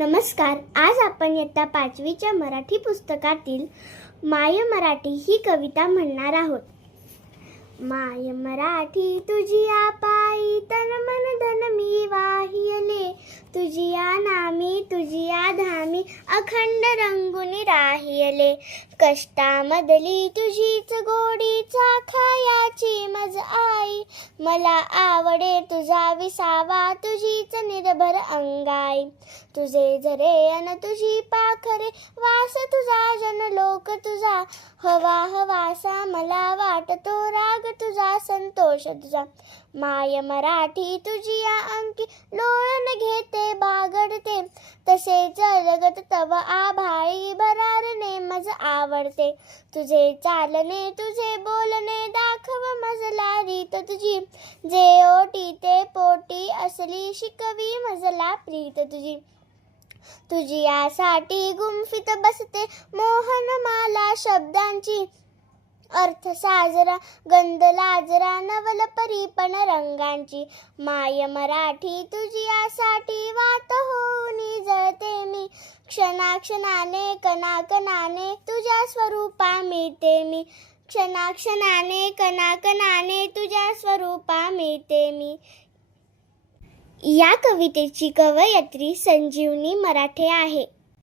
नमस्कार. आज आपण इयत्ता 5वीच्या मराठी पुस्तकातील माय मराठी ही कविता म्हणणार आहोत. माय मराठी तुझिया पायी तन मन धन मी वाहियले, तुझिया नामी तुझिया धामी अखंड रंगुनी राहियले. कष्टामधली तुझीच गोडी चाखायाची मज आई, मला आवडे तुझा विसावा तुझीच निर्भर अंगाई. तुझे झरे अन तुझी पाखरे, वास तुझा जनलोक तुझा, हवा हवासा मला वाटतो राग तुझा संतोष तुझा. माय मराठी तुझिया अंकी लोळण घेते बागडते, तसेच जगत तव आभाळी भरारणे मज आवडते. तुझे चालणे तुझे बोलणे दाखव मजला रीत तुझी, जे ओटी ते पोटी असली शिकवी मजला प्रीत तुझी. तुझियासाठी गुंफित बसते मोहनमाला शब्दांची, अर्थ साजरा गंध लाजरा नवल परीपण रंगांची. माय मराठी तुझियासाठी वात होऊनी जळते मी, क्षणाक्षणाने कणाकणाने तुझ्या स्वरूपा मिळते मी, क्षणाक्षणाने कणाकणाने तुझ्या स्वरूपा मिळते मी. या कवितेची कवयित्री संजीवनी मराठे आहे.